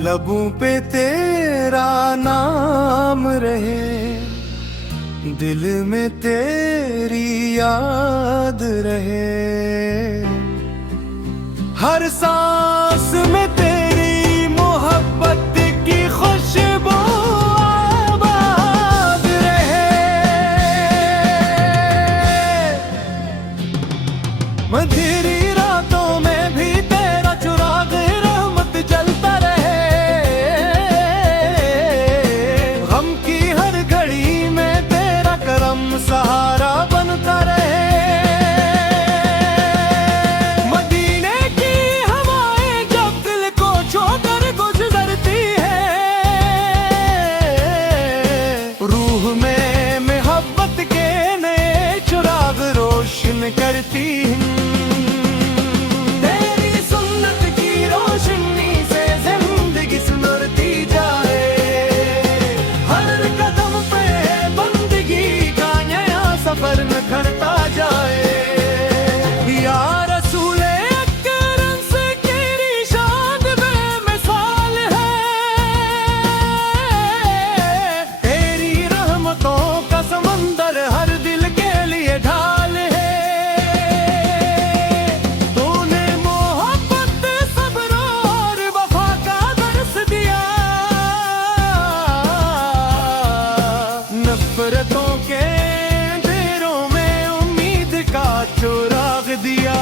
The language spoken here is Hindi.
लबों पे तेरा नाम रहे, दिल में तेरी याद रहे, हर सांस में तेरी मोहब्बत की खुशबू आबाद रहे। मंधीरी रातों में भी तेरा चिराग रहमत जलता रहे, गम की हर घड़ी में तेरा करम सहारा बनता रहे। मदीने की हवाएं जब दिल को छोकर गुजरती है, रूह में मोहब्बत के नए चिराग रोशन करती हैं। सफर में करता जाए या रसूले अकरम से तेरी शान बेमिसाल है। तेरी रहमतों का समंदर हर दिल के लिए ढाल है। तूने मोहब्बत सब्र और वफा का दर्स दिया, नफरतों के चुराग दिया।